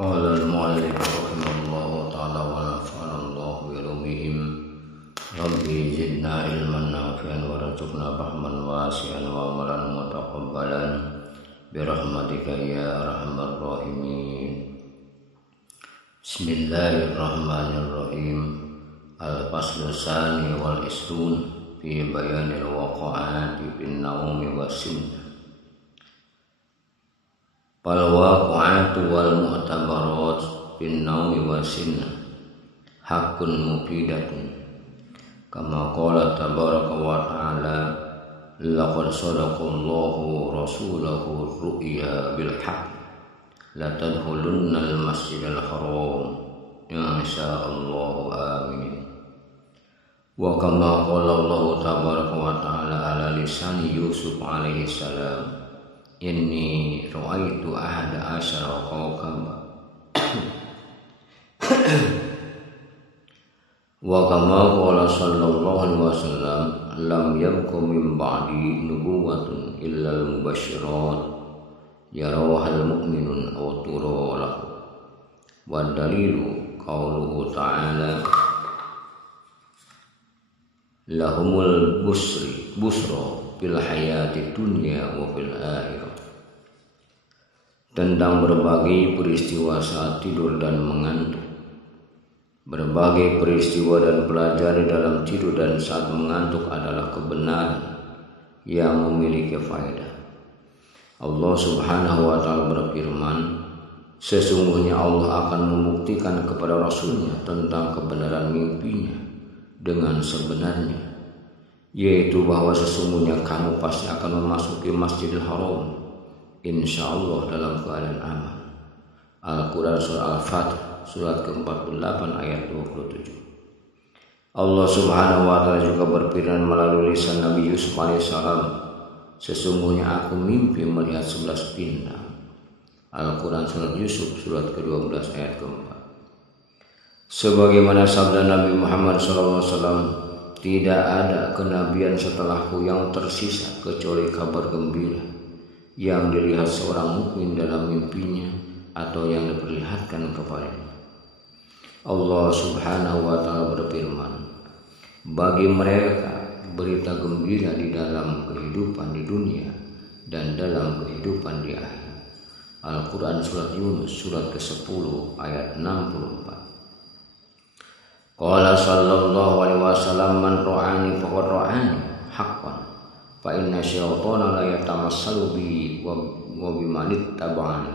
قال المؤلف رحمه الله تعالى ونفعنا الله بعلومهم ربي زدنا علما نافعا وارزقنا فهما واسعا وعملا متقبلا برحمتك يا ارحم الراحمين. Bismillahirrahmanirrahim. Al-faslu tsani wal isrun fi bayanil waqa'ati bin naumi wasin. Fal waqa'atu wal mu'tabarat bin naumi wasin haqqun mufidatun kama qala tabaraka wa ta'ala laqad sadaqallahu rasulahu ru'ya bil haqq la tadkhulunnal masjidal haram insyaallah amin. Wa kama qala Allah tabaraka wa ta'ala ala lisani Yusuf alaihi salam inni ra'aitu ahada asyara kawkaba wa kama qala sallallahu alaihi wasallam lam yabqa min ba'di nubuwwatun illa al-mubasysyirat yarawahal mu'minun aw turalahu wa dalilu qauluhu ta'ala lahumul busra fil hayati dunya wa fil akhirah. Tentang berbagai peristiwa saat tidur dan mengantuk. Berbagai peristiwa dan pelajari dalam tidur dan saat mengantuk adalah kebenaran yang memiliki faedah. Allah subhanahu wa ta'ala berfirman, sesungguhnya Allah akan membuktikan kepada Rasulnya tentang kebenaran mimpinya dengan sebenarnya, yaitu bahwa sesungguhnya kamu pasti akan memasuki Masjidil Haram insyaallah dalam keadaan aman. Al-Quran surah Al-Fatih surat ke-48 ayat 27. Allah subhanahu wa ta'ala juga berfirman melalui lisan Nabi Yusuf alaihissalam, sesungguhnya aku mimpi melihat 11 bintang. Al-Quran surat Yusuf surat ke-12 ayat ke-4. Sebagaimana sabda Nabi Muhammad SAW, tidak ada kenabian setelahku yang tersisa kecuali kabar gembira yang dilihat seorang mukmin dalam mimpinya atau yang diperlihatkan kepadanya. Allah subhanahu wa ta'ala berfirman, bagi mereka berita gembira di dalam kehidupan di dunia dan dalam kehidupan di akhir. Al-Quran surat Yunus surat ke-10 ayat 64. Qala sallallahu alaihi wasallam man ra'ani faqad ra'ani haqqan fa inna syaitana la yatamassalu bi wa bimanit tab'ani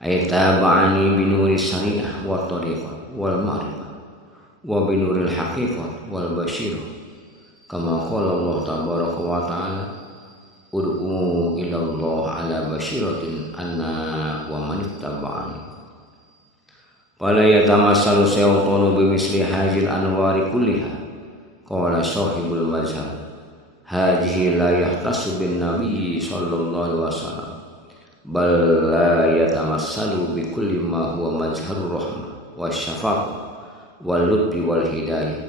ay tab'ani bi nuri syariah wa tariqah wal ma'rifah wa bi nuril haqiqah wal basyir kama qala Allah tabaraka wa ta'ala ud'u ila Allah ala basyiratin anna wa manit tab'ani fala yatamassalu syaitanu bimisli hajil anwari kulliha. Qala sahibul mazhab hadhihi la yahtasu bin nabi sallallahu alaihi wasallam bal la yatamassalu bi kulli ma huwa mazharur rahmah wasyafaq wal lutfi wal hidayah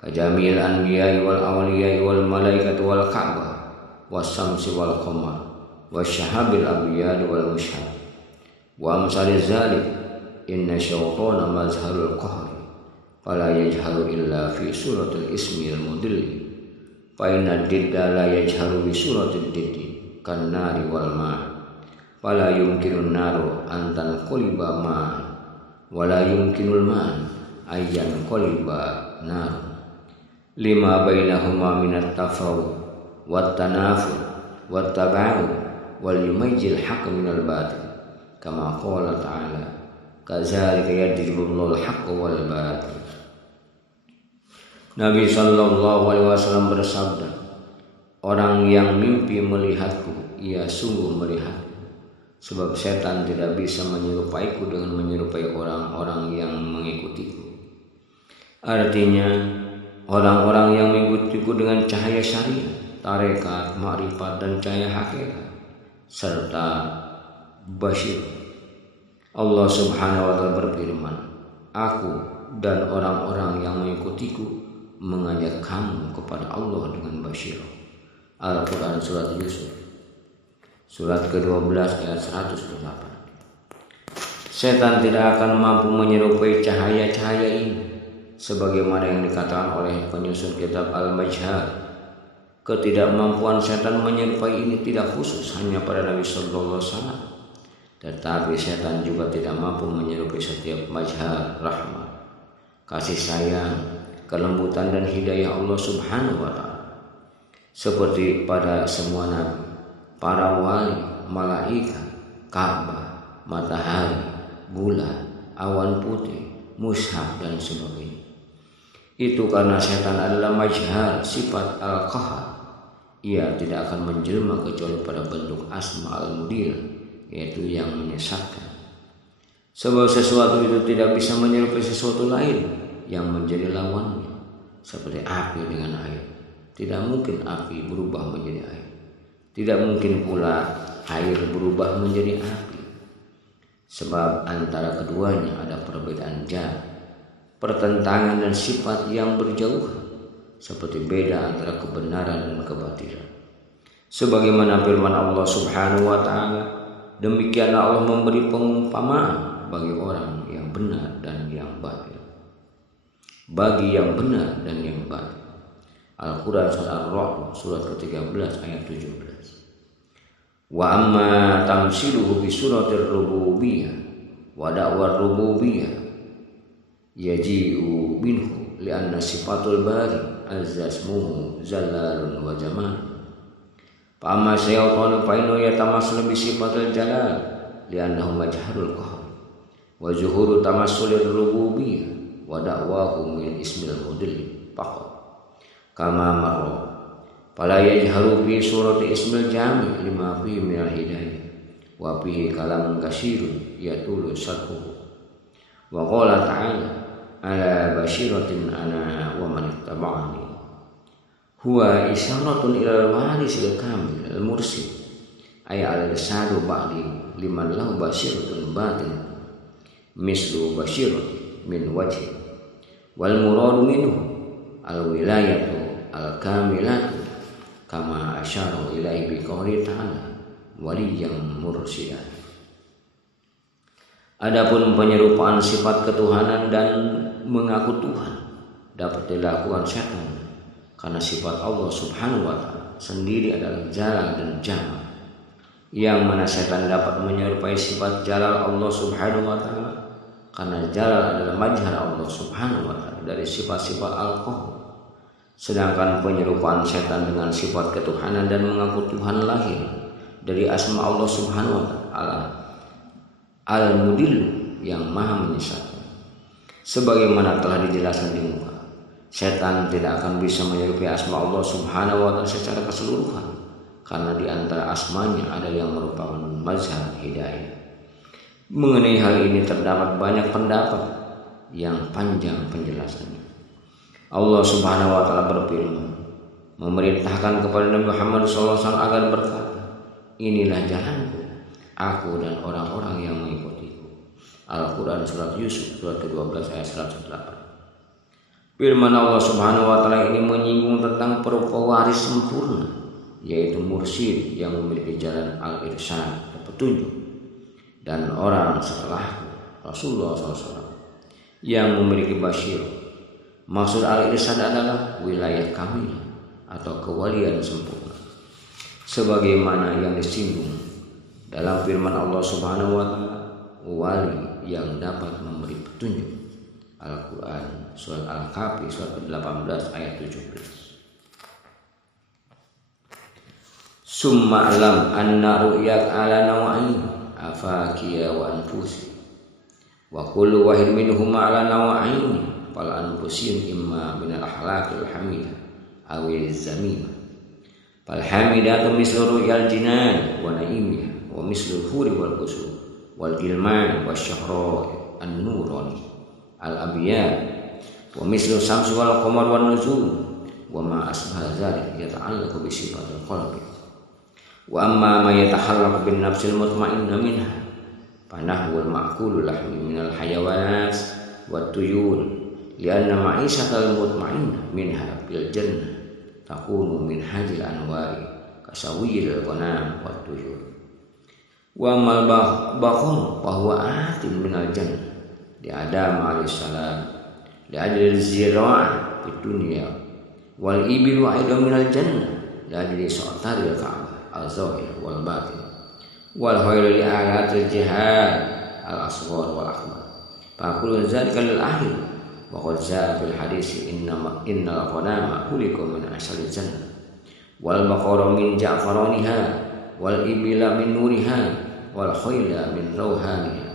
kajamil anbiya'i wal awliya'i wal malaikati wal ka'bah was samsi wal qamar wasyahabil abyad wal mushhad wa amsaliz zalik. Inna syaitana mazharul qahri fala yajharu illa fi suratul ismil mudilli fa inna didda la yajharu bi suratul diddi kan nari wal ma fala yumkinun naru antan qoliba ma wala yumkinul man ayyan qoliba nar lima bainahuma minat tafawud wat tanafur wat taba'ud wal yumayjil haqq minal batil kama qala ta'ala kadzalika yadribullahu al-haqqa wal batil. Nabi sallallahu alaihi wasallam bersabda, orang yang mimpi melihatku, ia sungguh melihatku, sebab setan tidak bisa menyerupaiku dengan menyerupai orang-orang yang mengikutiku. Artinya, orang-orang yang mengikutiku dengan cahaya syariat, tarekat, makrifat dan cahaya hakikat serta basyir. Allah subhanahu wa ta'ala berfirman, aku dan orang-orang yang mengikutiku mengajak kamu kepada Allah dengan basyirah. Al-Quran surat Yusuf surat ke-12 ayat 108. Setan tidak akan mampu menyerupai cahaya-cahaya ini, sebagaimana yang dikatakan oleh penyusun kitab Al-Majhar. Ketidakmampuan setan menyerupai ini tidak khusus hanya pada Nabi Sallallahu Alaihi Wasallam, tetapi setan juga tidak mampu menyerupai setiap majhar rahmat, kasih sayang, kelembutan dan hidayah Allah Subhanahu wa Ta'ala, seperti pada semua nabi, para wali, malaikat, Ka'bah, matahari, bulan, awan putih, mushaf dan sebagainya. Itu karena setan adalah majhar sifat al-qahar. Ia tidak akan menjelma kecuali pada bentuk asma al-mudir, yaitu yang menyesatkan. Sebab sesuatu itu tidak bisa menyerupai sesuatu lain yang menjadi lawannya, seperti api dengan air. Tidak mungkin api berubah menjadi air. Tidak mungkin pula air berubah menjadi api. Sebab antara keduanya ada perbedaan jarak, pertentangan dan sifat yang berjauhan, seperti beda antara kebenaran dan kebatilan. Sebagaimana firman Allah Subhanahu wa Ta'ala, demikianlah Allah memberi pengumpamaan bagi orang yang benar dan yang batil. Bagi yang benar dan yang batil. Al-Quran Surah Ar-Ra'd surat ke-13 ayat 17. Wa amma tamsiluhu bi suratir rububiyah wa da'war rububiyah yaji'u minhu li'anna sifatul bari azasmuhu zalalun wa jamal. Fa amma syaitanu fa innahu yatamassalu bi sifatil jalal li'annahu majharul qahr wa zuhuru tamassulir rububiyyah wa da'wahu min ismil mudil faqat kama marra fala yajharu fi surati ismil jami' lima fihi minal hidayah wa fihi kalamun katsirun yatulu sarhuhu wa qala ta'ala ala basyiratin ana wa man ittaba'ani huwa isyaratun ilal warisil kamil al mursid ay al sadu ba'di liman lahu basyiratun batin mislu basyirat min wajhi wal muradu minhu al wilayatu al kamilatu kama asyara ilaihi bi qouli ta'ala waliyan mursidan. Adapun penyerupaan sifat ketuhanan dan mengaku Tuhan dapat dilakukan setan karena sifat Allah Subhanahu wa Ta'ala sendiri adalah jalal dan jamal, yang mana setan dapat menyerupai sifat jalal Allah Subhanahu wa Ta'ala karena jalal adalah majhar Allah Subhanahu wa Ta'ala dari sifat-sifat al-qahar. Sedangkan penyerupaan setan dengan sifat ketuhanan dan mengaku Tuhan lahir dari asma Allah Subhanahu wa Ta'ala al-mudil yang maha menyesatkan. Sebagaimana telah dijelaskan di muka, setan tidak akan bisa menyerupai asma Allah Subhanahu wa Ta'ala secara keseluruhan karena di antara asmanya ada yang merupakan mazhar hidayah. Mengenai hal ini terdapat banyak pendapat yang panjang penjelasannya. Allah Subhanahu wa Ta'ala berfirman, memerintahkan kepada Nabi Muhammad SAW agar berkata, inilah jalanku, aku dan orang-orang yang mengikutiku. Al-Quran surat Yusuf surat ke-12 ayat 108. Firman Allah Subhanahu wa Ta'ala ini menyinggung tentang pewaris sempurna, yaitu mursyid yang memiliki jalan al-irsyad, petunjuk, dan orang setelahku Rasulullah SAW yang memiliki basyir. Maksud al-irsyad adalah wilayah kamil atau kewalian sempurna, sebagaimana yang disinggung dalam firman Allah Subhanahu wa Ta'ala, wali yang dapat memberi petunjuk. Al-Quran surat Al-Kahfi surat ke-18 ayat 17. Summa alam anna ru'yak ala naw'ain afakiya wa anfusi wa kullu wahid minhuma ala naw'ain fal anfusin imma min al-akhlaqil hamidah awiz zamimah fal hamidatu mislu ru'yal jinan wa na'imih wa mislu huri wal qusur wal gilman wa syahra an-nurani al-abiyad wa mislu samsu wal qamar wan nuzul wa ma asbah dzalik yata'allaqu bi sifatil qalbi wa amma ma yatahallaqu bin nafsil mutmainnah minha fa nahwul ma'qulul lahmi minal hayawanat wat tuyur lianna ma'isyatal mutmainnah minha bil jannah takunu min hadil anwari kasawiyil ghanam wat tuyur Wa mal bakhul fa huwa atin minal jannah di Adam alaihissalam li ajli zira'ah di dunia wal ibil wa aidan minal jannah li ajli su'taril ka'bah al-zahir wal batin wal khairu li alatil jihad al-asghar wal akbar fa kullu dzalika lil ahli wa qad jaa fil hadits innal ghanama khuliqa min asalil jannah wal baqara min ja'faraniha wal ibila min nuriha wal khayla min rawhaniha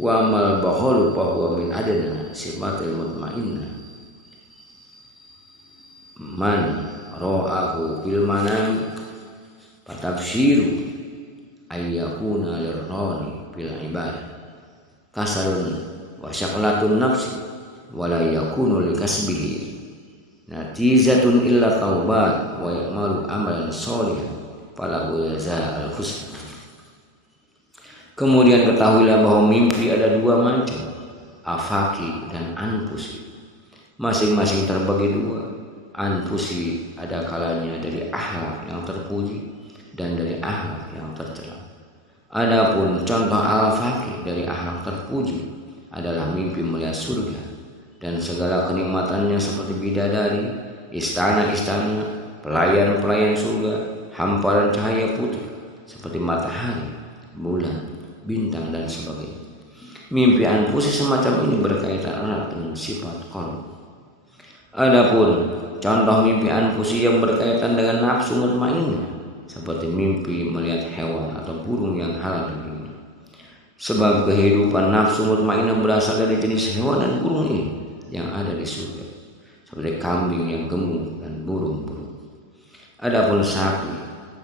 wa mal bakhulu fa huwa min adna sifatil mutmainnah man ra'ahu bil manam fatabshiru ayyakuna lirrani bil ibadah kasalun wa syaqlatun nafsi wala yakunu likasbihi natizatun illa taubat wa ya'malu amalan sholihan falahu jazaa'ul husna. Kemudian ketahuilah bahwa mimpi ada dua macam, afaki dan anfusi. Masing-masing terbagi dua. Anfusi ada kalanya dari akhlak yang terpuji dan dari akhlak yang tercela. Adapun contoh al-faki dari akhlak terpuji adalah mimpi melihat surga dan segala kenikmatannya seperti bidadari, istana-istana, pelayan-pelayan surga, hamparan cahaya putih seperti matahari, bulan, bintang dan sebagainya. Mimpi anfusi semacam ini berkaitan erat dengan sifat qalb. Adapun contoh mimpi anfusi yang berkaitan dengan nafsu mutmainnah seperti mimpi melihat hewan atau burung yang halal dagingnya. Sebab kehidupan nafsu mutmainnah berasal dari jenis hewan dan burung ini yang ada di surga, seperti kambing yang gemuk dan burung-burung. Adapun sapi,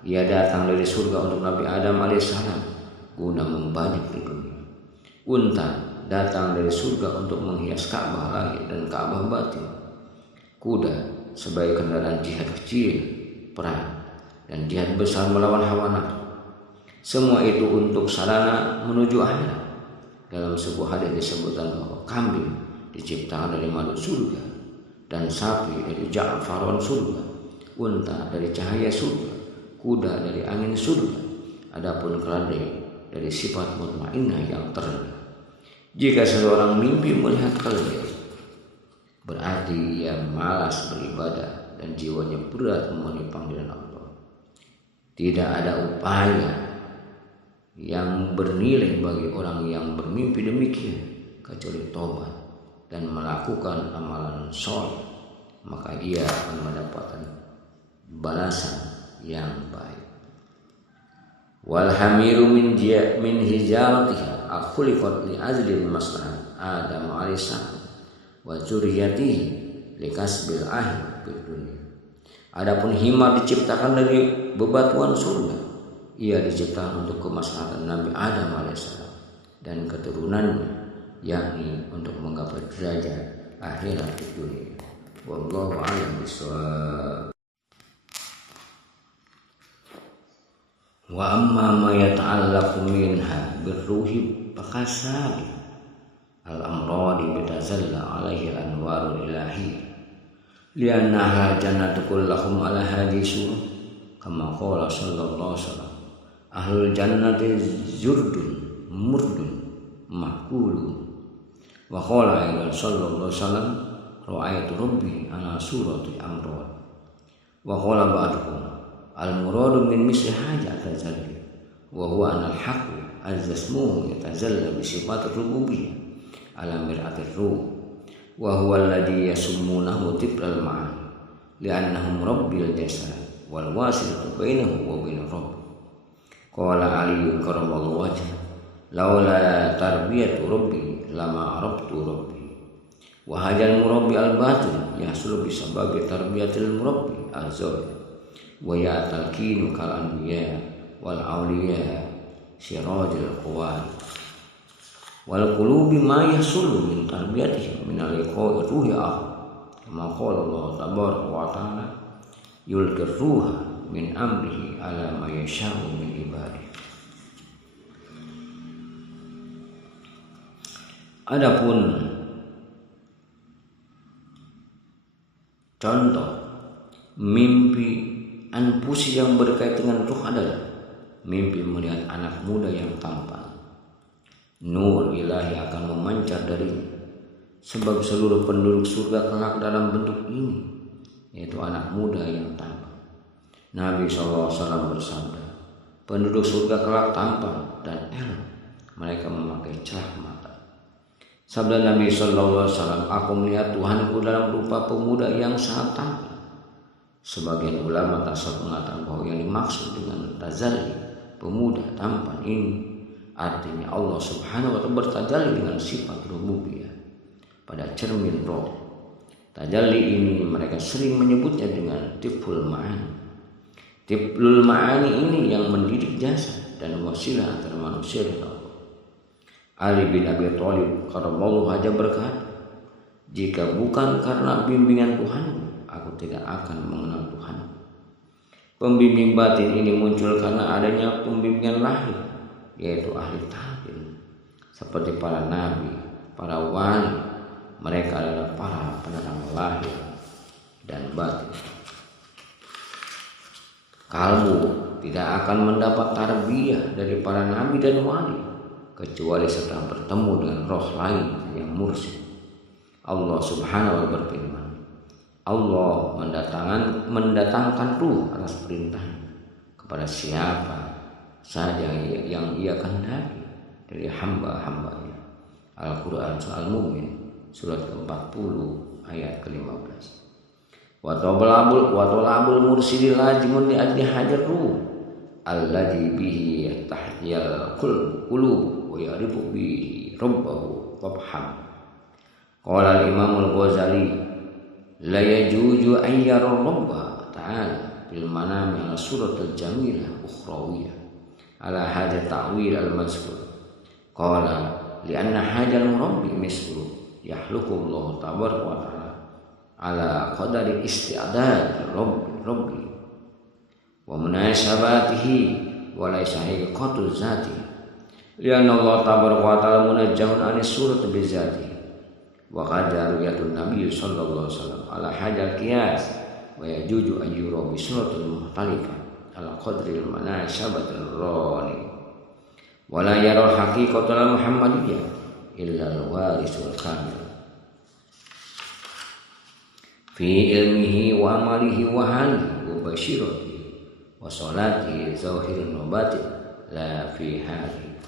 ia datang dari surga untuk Nabi Adam alaihissalam guna membajak di dunia. Unta datang dari surga untuk menghias Ka'bah lahir dan Ka'bah batin. Kuda sebagai kendaraan jihad kecil, perang, dan jihad besar melawan hawa nafsu. Semua itu untuk sarana menuju akhirat. Dalam sebuah hadis disebutkan bahwa kambing diciptakan dari madu surga dan sapi dari ja'faron surga, unta dari cahaya surga, kuda dari angin surga. Adapun keledai dari sifat mutmainnah yang terendah. Jika seseorang mimpi melihat keledai, berarti ia malas beribadah dan jiwanya berat memenuhi panggilan Allah. Tidak ada upaya yang bernilai bagi orang yang bermimpi demikian kecuali tobat dan melakukan amalan soleh, maka ia akan mendapatkan balasan yang baik. Wal hamiru min hijaratiha akhuliqat li ajli maslahat Adam alaihissalam wa dzurriyyatihi li kasbil ahli fid dunya. Adapun himar diciptakan dari bebatuan surga. Ia diciptakan untuk kemaslahatan Nabi Adam alaihissalam dan keturunannya, yakni untuk menggapai derajat akhirat di dunia. Wallahu a'lam bishawab. Wa amma ma yata'allaqu minha birruhi fakasabi al-amradi bitazalla alaihi anwarul ilahi liannaha jannatu kullahum ala hadisu kama qala sallallahu alaihi wasallam ahlul jannati zurdun murdun mahkulun wa qala ila sallallahu alaihi wasallam ra'aitu rabbi ala surati amrad wa qala ba'duhum al-muradu min misli haja tazalli wa huwa anal haqqu az-zasmuhu yatazalla bi sifatir rububiyyah ala mir'atir ruh wa huwa alladhi yasumunahu tibral ma'ani li'annahum rabbil jasad wal wasilatu bainahu wa bain rabb. Qala Ali karamallahu wajha laula tarbiyatu rabbi lama arabtu rabbi wa hajal murabbi al-batin yahsul bi sababi tarbiyatil murabbi az-zahir wa ya talqinu kal anbiya wal awliya sirajul qawad wal qulubi ma yasulu min tarbiyatihi min al-liqa'i ruhi kama qala Allah tabaraka wa ta'ala yulqir ruha min amrihi ala ma yasha'u min ibadihi. Adapun contoh mimpi anfusi yang berkaitan dengan ruh adalah mimpi melihat anak muda yang tampan. Nur ilahi akan memancar darinya, sebab seluruh penduduk surga kelak dalam bentuk ini, yaitu anak muda yang tampan. Nabi SAW bersabda, penduduk surga kelak tampan dan elok, mereka memakai cerah mata. Sabda Nabi SAW, aku melihat Tuhanku dalam rupa pemuda yang sangat tampan. Sebagian ulama tasawuf mengatakan bahwa yang dimaksud dengan tazalli pemuda tampan ini artinya Allah Subhanahu wa ta'ala bertajalli dengan sifat rububiyah pada cermin roh. Tajalli ini mereka sering menyebutnya dengan tiful ma'ani. Tiful ma'ani ini yang mendidik jasad dan wasilah antara manusia dan Allah. Ali bin Abi Thalib karramallahu wajhahu berkata, jika bukan karena bimbingan Tuhan, aku tidak akan mengenal Tuhan. Pembimbing batin ini muncul karena adanya pembimbingan lahir, yaitu ahli talqin, seperti para nabi, para wali. Mereka adalah para penerang lahir dan batin. Kalbu tidak akan mendapat tarbiyah dari para nabi dan wali kecuali setelah bertemu dengan roh lain yang mursyid. Allah Subhanahu wa ta'ala berfirman, Allah mendatangkan ruh atas perintah kepada siapa saja yang ia kehendaki dari hamba-hambanya. Al-Quran Surah Al-Mu'min surat ke-40 ayat ke-15. Wa talabul mursyidil lajimun li ajli hajar ruh alladhi bihi yahtahiyal qulub wa ya'rifu bihi rabbahu qabham. Qala al-Imam al-Ghazali la yajuju an yara Rabbah ta'ala bil manami ala suratul jamilah ukhrawiyah ala hadha ta'wil al-mazkur. Qala li anna hajal murabbi mislu yakhluqu Allah tabaraka wa ta'ala ala qadari isti'dad rabbi wa munasabatihi wa laysa haqiqatu zati li anna Allah tabaraka wa ta'ala munajjahun anis surat bi zati wa qadar ruyatun nabiy sallallahu alaihi wasallam ala hajal qiyas wa yajuju an yura bi suratul mukhtalifah ala qadri al manasabatul rani wa la yara haqiqatul muhammadiyah illa al warisul kamil fi ilmihi wa amalihi wa halihi wa basyiratihi wa salatihi zahirun wa batin la fi halihi.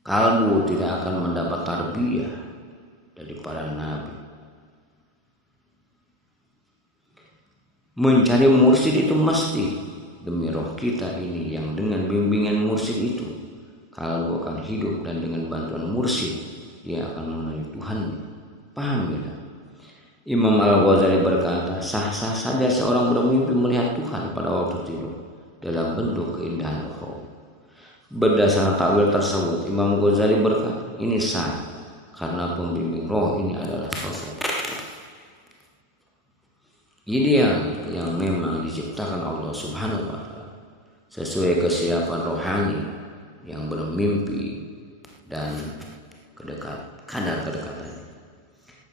Kalbu tidak akan mendapat tarbiyah dari para nabi. Mencari mursyid itu mesti demi roh kita ini yang dengan bimbingan mursyid itu kalbu akan hidup dan dengan bantuan mursyid dia akan mengenali Tuhan. Paham ya? Imam Al-Ghazali berkata, sah-sah saja seorang bermimpi melihat Tuhan pada waktu tidur dalam bentuk keindahan roh. Berdasarkan takwil tersebut, Imam Ghazali berkata, ini sah karena pembimbing roh ini adalah sosok ideal yang memang diciptakan Allah Subhanahu wa ta'ala sesuai kesiapan rohani yang bermimpi dan kadar kedekatannya,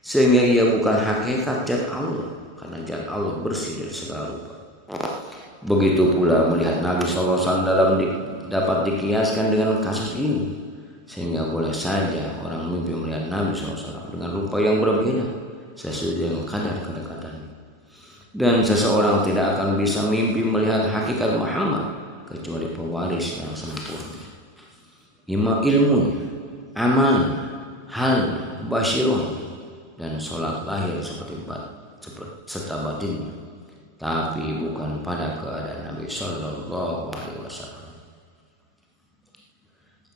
sehingga ia bukan hakikat zat Allah karena zat Allah bersih dari segala rupa. Begitu pula melihat Nabi SAW dapat dikiaskan dengan kasus ini, sehingga boleh saja orang mimpi melihat Nabi SAW dengan rupa yang berbeda sesuai dengan kadar kedekatannya. Dan seseorang tidak akan bisa mimpi melihat hakikat Muhammad kecuali pewaris yang sempurna. Ilmu, amal, hal, basyirun dan sholat lahir serta batinnya, tapi bukan pada keadaan Nabi Sallallahu Alaihi Wasallam.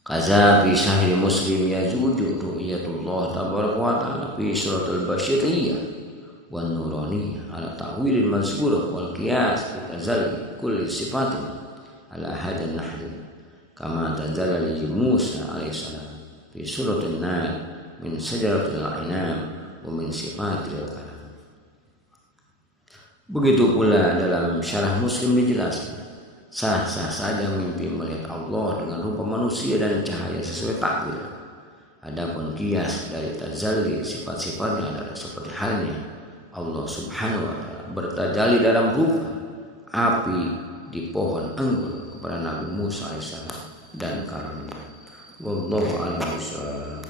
Kaza fi sahih Muslim yajuju ru'yatullah tabaraka wa ta'ala fi suratul basyiriyah wan nuraniyah ala ta'wilil mazkur wal qiyas bitazal kulli sifatin ala hadan nahl kama tazalla li Musa alaihissalam fi suratul Nahl min sajaratil inam wa min sifatil kalam. Begitu pula dalam syarah Muslim dijelaskan, sah-sah saja mimpi melihat Allah dengan rupa manusia dan cahaya sesuai takwil. Adapun kias dari tazalli sifat-sifatnya adalah seperti halnya Allah Subhanahu wa ta'ala bertajali dalam rupa api di pohon anggur kepada Nabi Musa alaihissalam dan karamnya. Wallahu a'lam bishawab.